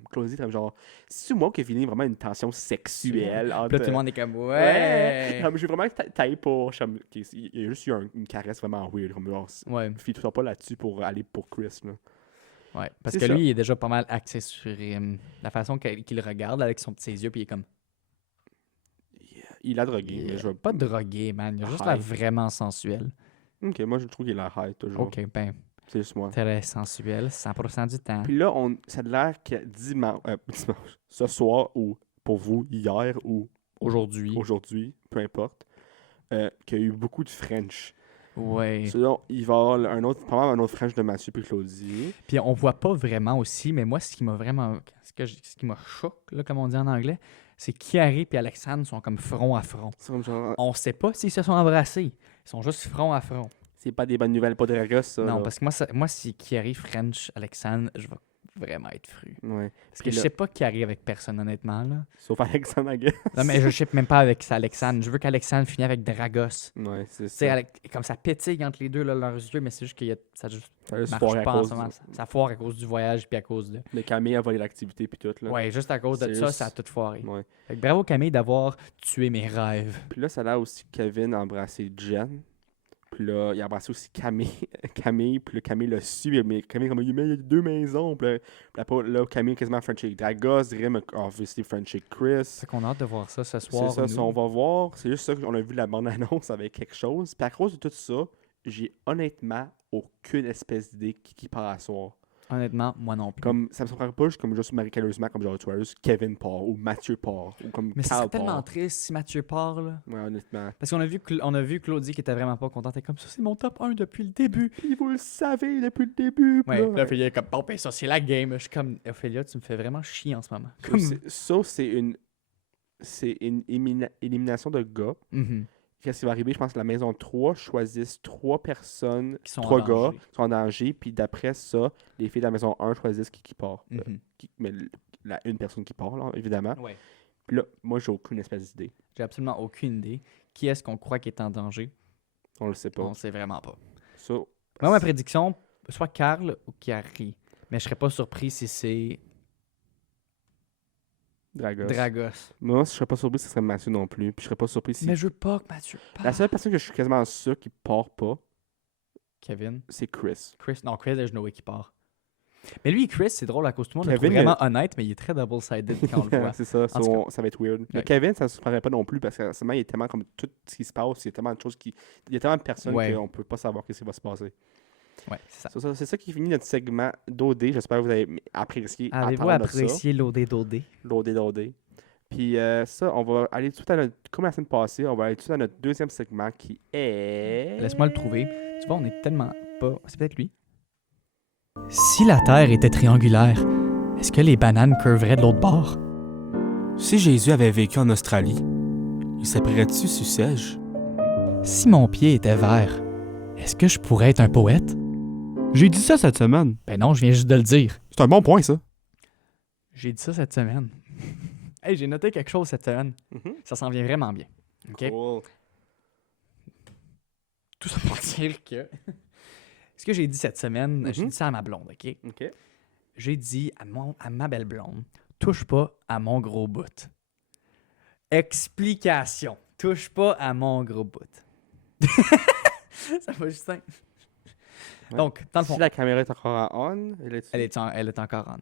Claudie, comme genre, c'est moi qui ai fini vraiment une tension sexuelle. Puis là, tout le monde est comme, ouais. Comme, j'ai vraiment taillé pour. Il y a juste eu une caresse vraiment weird. Comme genre, fille, tout pas là-dessus pour aller pour Chris. Là. Ouais, parce que lui, il est déjà pas mal axé sur la façon qu'il regarde avec ses yeux, puis il est comme. Il a drogué. Mais je veux pas drogué, man. Il a juste l'air vraiment sensuel. Ok, moi, je trouve qu'il a high toujours. Ok, ben. C'est juste moi. Très sensuel, 100% du temps. Puis là, ça a l'air que dimanche, ce soir, ou pour vous, hier, ou aujourd'hui, peu importe, qu'il y a eu beaucoup de French. Ouais. Sinon, il va y avoir probablement un autre French de Mathieu et Claudie. Puis on voit pas vraiment aussi, mais moi, ce qui m'a vraiment... Ce qui m'a choqué, là, comme on dit en anglais, c'est Chiari et Alexandre sont comme front à front. Genre... On sait pas s'ils se sont embrassés. Ils sont juste front à front. C'est pas des bonnes nouvelles pour Dragos, ça. Non, là. parce que moi si Chiari, French, Alexandre, je vais vraiment être fru. Ouais. Parce que je sais pas qui arrive avec personne, honnêtement. Là. Sauf Alexandre, I guess. Non, mais je sais même pas avec Alexandre. Je veux qu'Alexandre finisse avec Dragos. Ouais, c'est ça. Comme ça pétille entre les deux, là, leurs yeux, mais c'est juste que ça marche pas en ce moment. Ça foire à cause du voyage puis à cause de... Le Camille a volé l'activité puis tout. Là. Ouais, juste à cause de ça a tout foiré. Ouais. Fait que bravo Camille d'avoir tué mes rêves. Puis là, ça a l'air aussi que Kevin a embrassé Jen. Puis là, il a embrassé aussi Camille, puis là, Camille l'a su, mais Camille, comme il y a 2 maisons, puis là, Camille quasiment French avec Dragos, Rim obviously French avec Chris. Fait qu'on a hâte de voir ça ce soir. C'est ça, on va voir, c'est juste ça qu'on a vu la bande-annonce avec quelque chose, puis à cause de tout ça, j'ai honnêtement aucune espèce d'idée qui part à soir. Honnêtement, moi non plus. Comme, ça me surprend pas juste comme juste marie-calleusement, comme genre, tu vois, juste Kevin part, ou Mathieu part, ou comme mais Carl c'est tellement triste si Mathieu part, là. Ouais, honnêtement. Parce qu'on a vu Claudie qui était vraiment pas contente. Elle était comme ça, c'est mon top 1 depuis le début. Puis vous le savez depuis le début. Ouais, là, Ophélia est comme, bon, ben ça, c'est la game. Je suis comme, Ophélia, tu me fais vraiment chier en ce moment. Ça, c'est une élimination de gars. Qu'est-ce qui va arriver? Je pense que la maison 3 choisissent 3 personnes, 3 gars qui sont en danger, puis d'après ça, les filles de la maison 1 choisissent qui part. Mais une personne qui part, là, évidemment. Ouais. Puis là, moi, j'ai aucune espèce d'idée. J'ai absolument aucune idée. Qui est-ce qu'on croit qui est en danger? On le sait pas. On le sait vraiment pas. Moi, ma prédiction, soit Carl ou Chiari. Mais je serais pas surpris si c'est... Dragos. Moi, je serais pas surpris si ce serait Mathieu non plus. Puis je serais pas surpris si... Mais je veux pas que Mathieu parte. La seule personne que je suis quasiment sûr qui part pas... Kevin? C'est Chris. Non, Chris, there's no way qui part. Mais lui, Chris, c'est drôle à cause tout le monde le trouve vraiment honnête, mais il est très double-sided quand on le voit. C'est ça, ça va être weird. Mais Kevin, ça ne se ferait pas non plus parce que il est tellement comme tout ce qui se passe, il y a tellement de choses il y a tellement de personnes qu'on peut pas savoir ce qui va se passer. Ouais, c'est ça. C'est ça qui finit notre segment d'OD. J'espère que vous avez apprécié. Avez-vous apprécié l'OD d'OD? L'OD d'OD. Puis ça, on va aller tout à notre... Comme la semaine passée, on va aller tout à notre deuxième segment qui est... Laisse-moi le trouver. Tu vois, on est tellement pas... C'est peut-être lui. Si la Terre était triangulaire, est-ce que les bananes curveraient de l'autre bord? Si Jésus avait vécu en Australie, il s'appellerait-tu Sucège? Si mon pied était vert, est-ce que je pourrais être un poète? J'ai dit ça cette semaine. Ben non, je viens juste de le dire. C'est un bon point, ça. J'ai dit ça cette semaine. Hey, j'ai noté quelque chose cette semaine. Ça s'en vient vraiment bien. OK? Cool. Tout ça pour dire que... Ce que j'ai dit cette semaine, j'ai dit ça à ma blonde, OK? j'ai dit à ma belle blonde, touche pas à mon gros bout. Explication. Touche pas à mon gros bout. Ça va juste simple. Ouais. Donc, dans le fond, Si la caméra est encore en on, elle est encore on.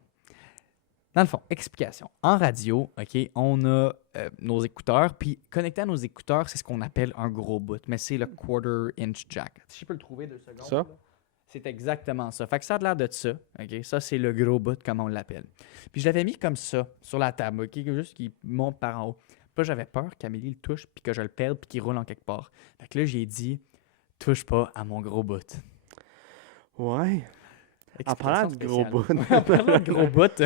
Dans le fond, explication. En radio, OK, on a nos écouteurs, puis connecté à nos écouteurs, c'est ce qu'on appelle un gros bout, mais c'est le quarter inch jack. Si je peux le trouver 2 secondes. Ça? Là. C'est exactement ça. Fait que ça a l'air de ça, OK? Ça, c'est le gros bout, comme on l'appelle. Puis je l'avais mis comme ça, sur la table, OK? Juste qu'il monte par en haut. Puis là, j'avais peur qu'Amélie le touche, puis que je le perde, puis qu'il roule en quelque part. Fait que là, j'ai dit, touche pas à mon gros bout. Ouais. En parlant de gros bout. En parlant de gros bout.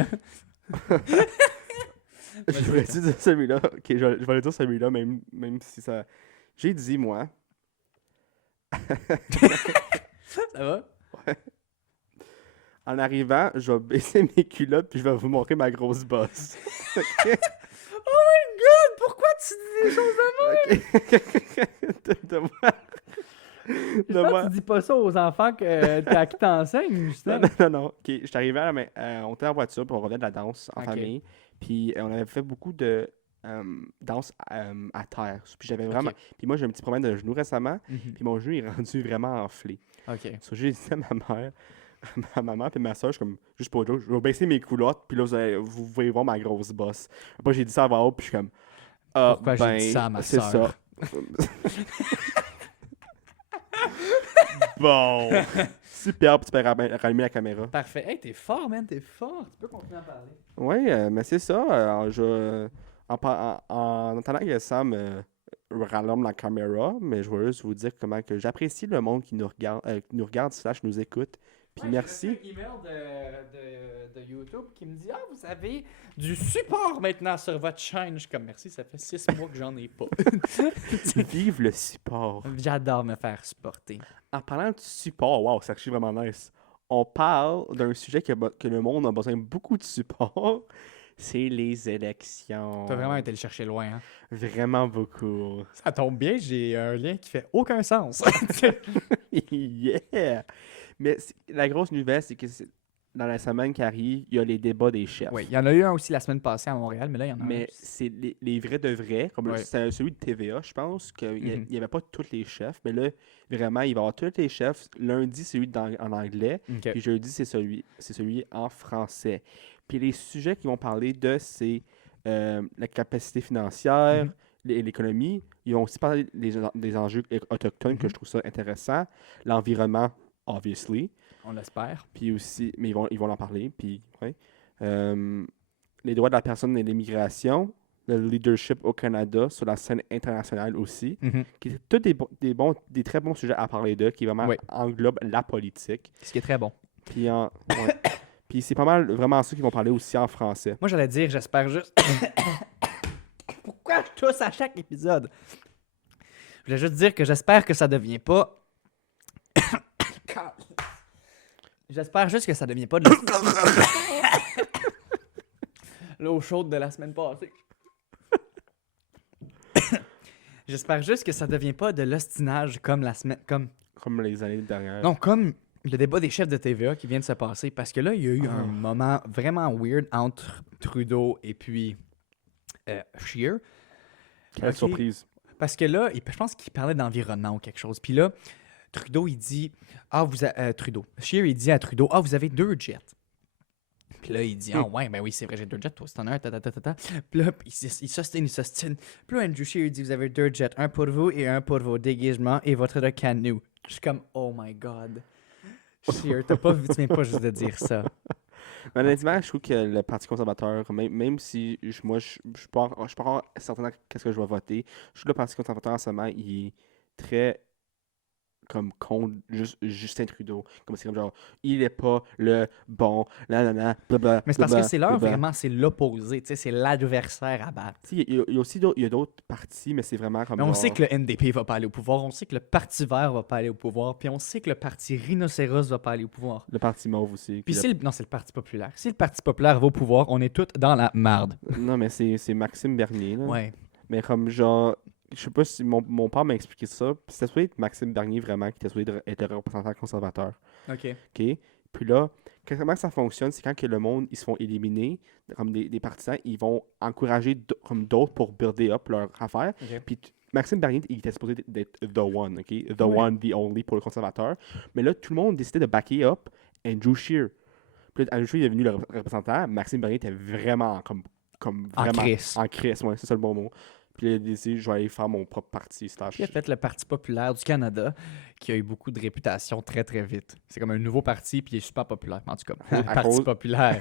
Je vais dire celui-là. Ok, je vais aller dire celui-là, même si ça. J'ai dit, moi. Ça va? Ouais. En arrivant, je vais baisser mes culottes puis je vais vous montrer ma grosse bosse. Ok? Oh my god! Pourquoi tu dis des choses De moi. De moi. Tu dis pas ça aux enfants à qui t'enseignes, Justin. Non. Ok, je suis arrivé on était en voiture puis on revenait de la danse en famille. Puis on avait fait beaucoup de danse à terre. Puis j'avais vraiment. Puis moi, j'ai un petit problème de genou récemment. Puis mon genou est rendu vraiment enflé. OK. So, j'ai dit à ma maman puis ma soeur, je suis comme, juste pour eux, je vais baisser mes culottes, puis là, vous pouvez voir ma grosse bosse. Après, j'ai dit ça à voix haute, puis je suis comme, pourquoi j'ai dit ça à ma c'est soeur? ça. Bon. Super, puis tu peux rallumer la caméra. Parfait. Hey, t'es fort, man, t'es fort. Tu peux continuer à parler. Oui, mais c'est ça. En entendant que Sam rallume la caméra, mais je veux juste vous dire comment que j'apprécie le monde qui nous regarde / nous écoute. Puis merci. J'ai reçu un email de YouTube qui me dit « Ah, vous avez du support maintenant sur votre chaîne. » Je suis comme « Merci, ça fait 6 mois que j'en ai pas. » Vive le support. J'adore me faire supporter. En parlant de support, wow, c'est actually vraiment nice. On parle d'un sujet que le monde a besoin beaucoup de support. C'est les élections. T'as vraiment été le chercher loin, hein? Vraiment beaucoup. Ça tombe bien, j'ai un lien qui fait aucun sens. Yeah! Mais la grosse nouvelle, c'est que dans la semaine qui arrive, il y a les débats des chefs. Oui, il y en a eu un aussi la semaine passée à Montréal, mais là, il y en a un. Mais c'est les vrais de vrais. Comme Ouais. c'est celui de TVA, je pense qu'il n'y avait pas tous les chefs. Mais là, vraiment, il va y avoir tous les chefs. Lundi, c'est celui en anglais. OK. Puis jeudi, c'est celui en français. Puis les sujets qu'ils vont parler de, c'est la capacité financière, l'économie. Ils vont aussi parler des enjeux autochtones, que je trouve ça intéressant. L'environnement, obviously. On l'espère. Puis aussi, mais ils vont en parler. Puis, ouais. Les droits de la personne et l'immigration, le leadership au Canada sur la scène internationale aussi, qui sont tous des très bons sujets à parler d'eux, qui vraiment englobent la politique. Ce qui est très bon. Puis, puis c'est pas mal vraiment ça qu'ils vont parler aussi en français. Moi, j'allais dire, j'espère juste... Pourquoi je tousse à chaque épisode? Je voulais juste dire que j'espère que ça devient pas... J'espère juste que ça devient pas de l'eau chaude de la semaine passée. J'espère juste que ça devient pas de l'ostinage comme la semaine... Comme les années dernières. Non, comme le débat des chefs de TVA qui vient de se passer. Parce que là, il y a eu un moment vraiment weird entre Trudeau et puis Scheer. Quelle surprise. Parce que là, je pense qu'il parlait d'environnement ou quelque chose. Puis là, Trudeau, il dit... Scheer, il dit à Trudeau, « Ah, vous avez 2 jets. » Puis là, il dit, « Ah ouais, ben oui, c'est vrai, j'ai 2 jets, toi, c'est en un, ta. » Puis là, il s'ostine. Puis là, Andrew Scheer, il dit, « Vous avez 2 jets, un pour vous et un pour vos déguisements et votre canoë. » Je suis comme, « Oh my God. » Scheer, tu viens pas juste de dire ça. Mais honnêtement, je trouve que le Parti conservateur, même si je suis pas encore certain qu'est-ce que je vais voter, je trouve que le Parti conservateur en ce moment, il est très comme contre Justin Trudeau. Comme c'est comme genre, il est pas le bon, blablabla. Mais c'est parce que c'est vraiment, c'est l'opposé, tu sais, c'est l'adversaire à battre. Il y a aussi d'autres partis, mais c'est vraiment comme mais on sait que le NDP va pas aller au pouvoir, on sait que le Parti vert va pas aller au pouvoir, puis on sait que le Parti rhinocéros va pas aller au pouvoir. Le Parti mauve aussi. Puis c'est le Parti populaire. Si le Parti populaire va au pouvoir, on est tous dans la marde. Non, mais c'est Maxime Bernier, là. Ouais. Mais comme genre... Je sais pas si mon père m'a expliqué ça. C'était supposé être Maxime Bernier vraiment qui était supposé être le représentant conservateur. OK. Puis là, comment ça fonctionne, c'est quand que le monde, ils se font éliminer, comme des partisans, ils vont encourager comme d'autres pour builder up leur affaire. Ok. Puis Maxime Bernier, il était supposé d'être the one, OK? The Ouais. one, the only pour le conservateur. Mais là, tout le monde décidait de backer up Andrew Scheer. Puis là, Andrew Scheer est devenu le représentant. Maxime Bernier était vraiment comme En vraiment crise. en crise, ouais, c'est ça le bon mot. Puis il a décidé, je vais aller faire mon propre parti. Il a fait le Parti populaire du Canada, qui a eu beaucoup de réputation très, très vite. C'est comme un nouveau parti, puis il est super populaire. En tout cas, Oui, le à Parti cause- populaire.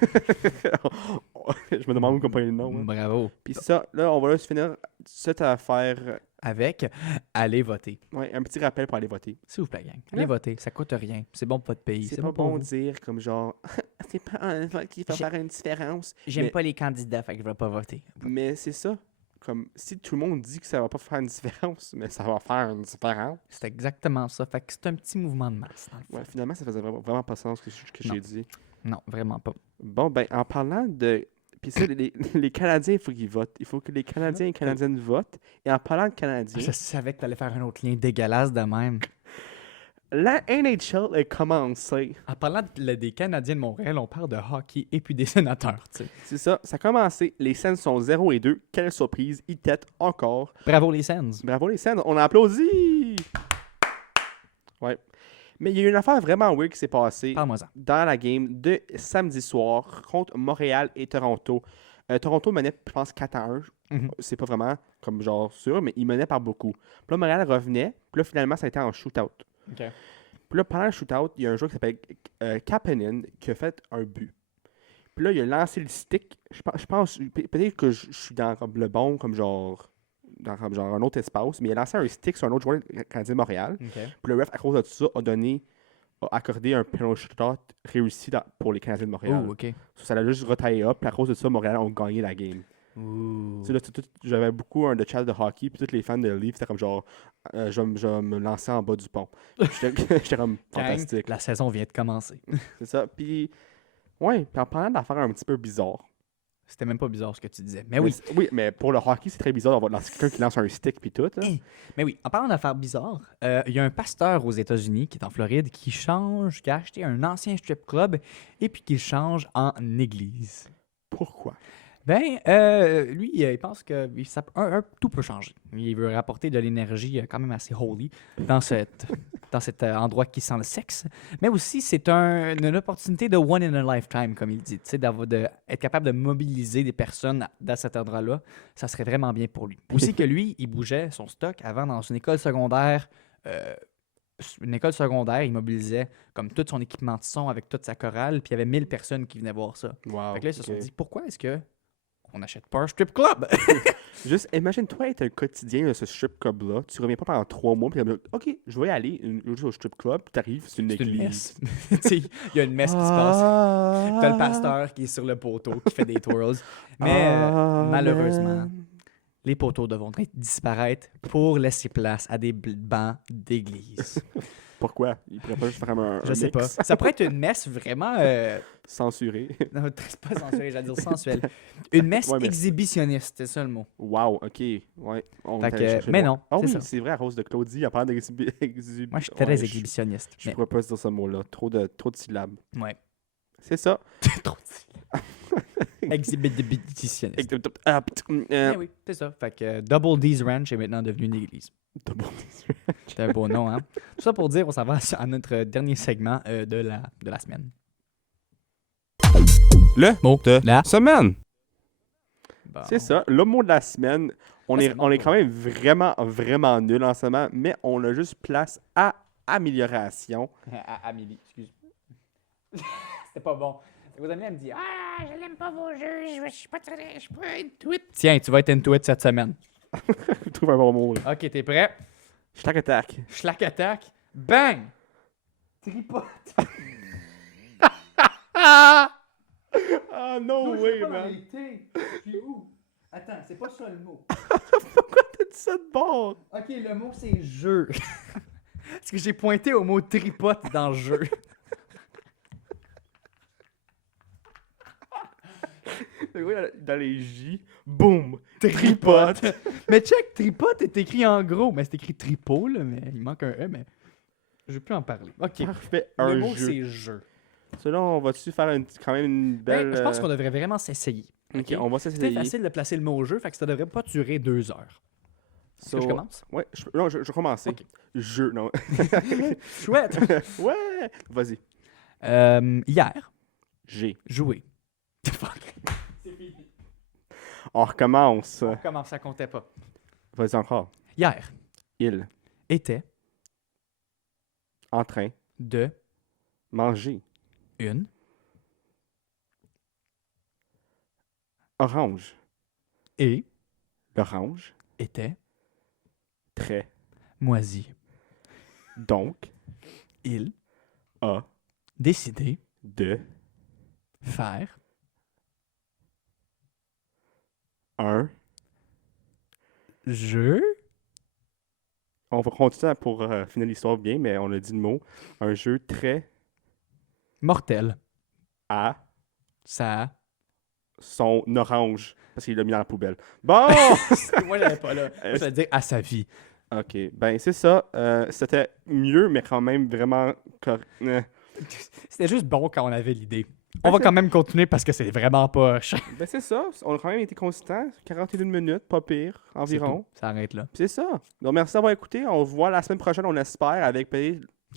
Je me demande où comprendre le nom. Hein. Bravo. Puis ça, là, on va juste finir cette affaire. Avec, allez voter. Ouais, un petit rappel pour aller voter. S'il vous plaît, gang. Allez Ouais. voter. Ça coûte rien. C'est bon pour votre pays. C'est C'est pas bon pour bon de vous. dire comme genre, c'est pas un vote qui va J'ai- faire une différence. J'aime mais- pas les candidats, fait que je vais pas voter. Mais c'est ça. Comme si tout le monde dit que ça va pas faire une différence, mais ça va faire une différence. C'est exactement ça. Fait que c'est un petit mouvement de masse, dans le fond. Ouais, finalement, ça faisait vraiment pas sens que Non. j'ai dit. Non, vraiment pas. Bon, ben, en parlant de. Puis ça, les Canadiens, il faut qu'ils votent. Il faut que les Canadiens et Canadiennes votent. Et en parlant de Canadiens, Je savais que t'allais faire un autre lien dégueulasse de même. la NHL a commencé. En parlant des Canadiens de Montréal, on parle de hockey et puis des sénateurs, tu sais. C'est ça, ça a commencé. Les Sens sont 0-2. Quelle surprise, ils têtent encore. Bravo les Sens. Bravo les Sens, on applaudit! Ouais. Mais il y a eu une affaire vraiment weird qui s'est passée Parle-moi-en. dans la game de samedi soir contre Montréal et Toronto. Toronto menait, je pense, 4-1. Mhm. C'est pas vraiment comme genre sûr, mais il menait par beaucoup. Puis là, Montréal revenait. Puis là, finalement, ça a été en shootout. OK. Puis là, pendant le shootout, il y a un joueur qui s'appelle Kapanen qui a fait un but. Puis là, il a lancé le stick. Je pense peut-être que je suis dans comme, le bon, comme genre, dans comme, genre un autre espace, mais il a lancé un stick sur un autre joueur canadien de Montréal. OK. Puis le ref, à cause de ça, a accordé un penalty shot réussi pour les Canadiens de Montréal. Ouh, OK. Ça l'a juste retaillé up. Puis à cause de ça, Montréal ont gagné la game. Ouh. Tu sais, là, j'avais beaucoup de chat de hockey, puis tous les fans de Leafs, c'était comme genre, je vais me lancer en bas du pont. J'étais comme Gang, fantastique. la saison vient de commencer. C'est ça. Puis, ouais, puis en parlant d'affaires un petit peu bizarres. C'était même pas bizarre ce que tu disais. Mais oui. Oui, mais pour le hockey, c'est très bizarre d'avoir quelqu'un qui lance un stick, puis tout. Hein. Mais oui, en parlant d'affaires bizarres, il y a un pasteur aux États-Unis qui est en Floride qui a acheté un ancien strip club et puis qui le change en église. Pourquoi? Ben, lui, il pense que tout peut changer. Il veut rapporter de l'énergie quand même assez holy dans cet endroit qui sent le sexe. Mais aussi, c'est une opportunité de one in a lifetime, comme il dit. Tu sais, d'être capable de mobiliser des personnes dans cet endroit-là, ça serait vraiment bien pour lui. Aussi que lui, il bougeait son stock avant dans une école secondaire. Il mobilisait comme tout son équipement de son avec toute sa chorale, puis il y avait 1000 personnes qui venaient voir ça. Wow. Fait que là, ils se sont ok. dit, pourquoi est-ce que on n'achète pas un strip club? Juste, imagine-toi être un quotidien de ce strip club-là. Tu reviens pas pendant 3 mois, puis tu OK, je vais y aller au strip club, puis t'arrives, c'est une C'est une église. messe. Tu sais, il y a une messe qui se passe. T'as le pasteur qui est sur le poteau, qui fait des twirls. Mais malheureusement, les poteaux devront disparaître pour laisser place à des bancs d'église. Pourquoi? Il pourrait pas juste faire un Je sais mix pas. Ça pourrait être une messe vraiment... censuré. non, c'est pas sensuelle, j'allais dire sensuelle. Une messe Ouais, mais- exhibitionniste, c'est ça le mot. Wow, OK. Ouais, on Fait est allé que- chercher mais loin. non, Ah c'est oui, ça. c'est vrai, à cause de Claudie, elle parle d'exhibition. Moi, je suis très exhibitionniste. Je pourrais pas dire ce mot-là. Trop de syllabes. Ouais. C'est ça. Trop exhibitionniste. Double Eh oui, c'est ça. Fait que Double D's Ranch est maintenant devenu une église. C'est un beau nom, hein? Tout ça pour dire, on s'en va à notre dernier segment de la semaine. Le Mot de la semaine. Bon. C'est ça. Le mot de la semaine. On Ah, est, c'est bon. on est quand même vraiment nul en ce moment, mais on a juste place à amélioration. Amélie, excuse. C'était pas bon. Vos amis, elle me dit ah, je l'aime pas vos jeux, je suis pas intuit. Tiens, tu vas être intuit cette semaine. Trouve un bon mot. Là. Ok, t'es prêt? Tac attaque. Schlack attaque. Bang! Tripote. Ah no Non, way, je suis pas dans man. les T. Je suis où? Attends, c'est pas ça le mot. Pourquoi t'as dit ça de bord? Ok, le mot c'est jeu. Parce que j'ai pointé au mot tripote dans le jeu. Le gars, dans les J, boum, tripote. Mais check, tripote est écrit en gros. Mais c'est écrit tripo, là, mais il manque un E, mais je vais plus en parler. Ok. Parfait, Le un mot jeu. c'est jeu. Celui-là, on va-tu faire quand même une belle. Je pense qu'on devrait vraiment s'essayer. Ok, on va C'était s'essayer. facile de placer le mot au jeu, fait que ça devrait pas durer 2 heures. Est-ce que je commence? Ouais, non, je vais commencer. Ok. Non. Chouette! Ouais! Vas-y. Hier, J'ai. joué. Fuck. On recommence. Comment ça comptait pas? Vas-y encore. Hier Il. était En train. de Manger. une Orange. et L'orange. était Très. moisi. Donc. Il A. décidé De. faire Un. jeu On va continuer pour finir l'histoire bien, mais on a dit le mot. Un jeu très mortel. à Ça. son orange. Parce qu'il l'a mis dans la poubelle. Bon! Moi, j'avais pas là. Moi, je vais dire à sa vie. Ok, ben c'est ça. C'était mieux, mais quand même vraiment C'était juste bon quand on avait l'idée. On va quand même continuer parce que c'est vraiment poche. Ben c'est ça. On a quand même été consistant. 41 minutes, pas pire, environ. Ça arrête là. C'est ça. Donc merci d'avoir écouté. On se voit la semaine prochaine, on espère, avec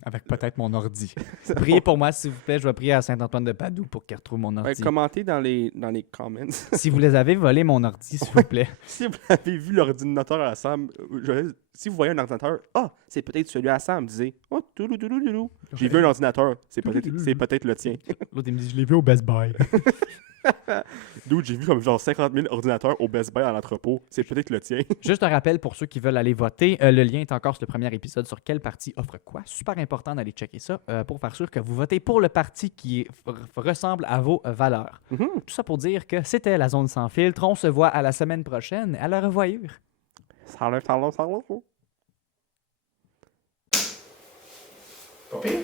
Avec peut-être mon ordi. Priez pour moi, s'il vous plaît. Je vais prier à Saint-Antoine de Padoue pour qu'il retrouve mon ordi. Commentez dans les comments. Si vous les avez volés, mon ordi, s'il vous plaît. Si vous avez vu l'ordinateur à Sam, si vous voyez un ordinateur, c'est peut-être celui à Sam, disait touloulou. J'ai vu un ordinateur, c'est peut-être le tien. L'autre, il me dit, je l'ai vu au Best Buy. D'où j'ai vu comme genre 50 000 ordinateurs au Best Buy à l'entrepôt, c'est peut-être le tien. Juste un rappel pour ceux qui veulent aller voter. Le lien est encore sur le premier épisode sur quel parti offre quoi. Super important d'aller checker ça pour faire sûr que vous votez pour le parti qui ressemble à vos valeurs. Tout ça pour dire que c'était la zone sans filtre. On se voit à la semaine prochaine. À la revoyure. Salut. Pas pire?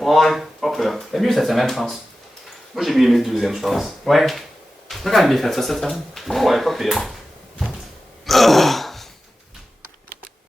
Ouais, pas peur. C'est mieux cette semaine, je pense. Moi j'ai bien aimé le deuxième, je pense. Ouais. Toi, quand il a fait ça cette semaine? Ouais, pas pire.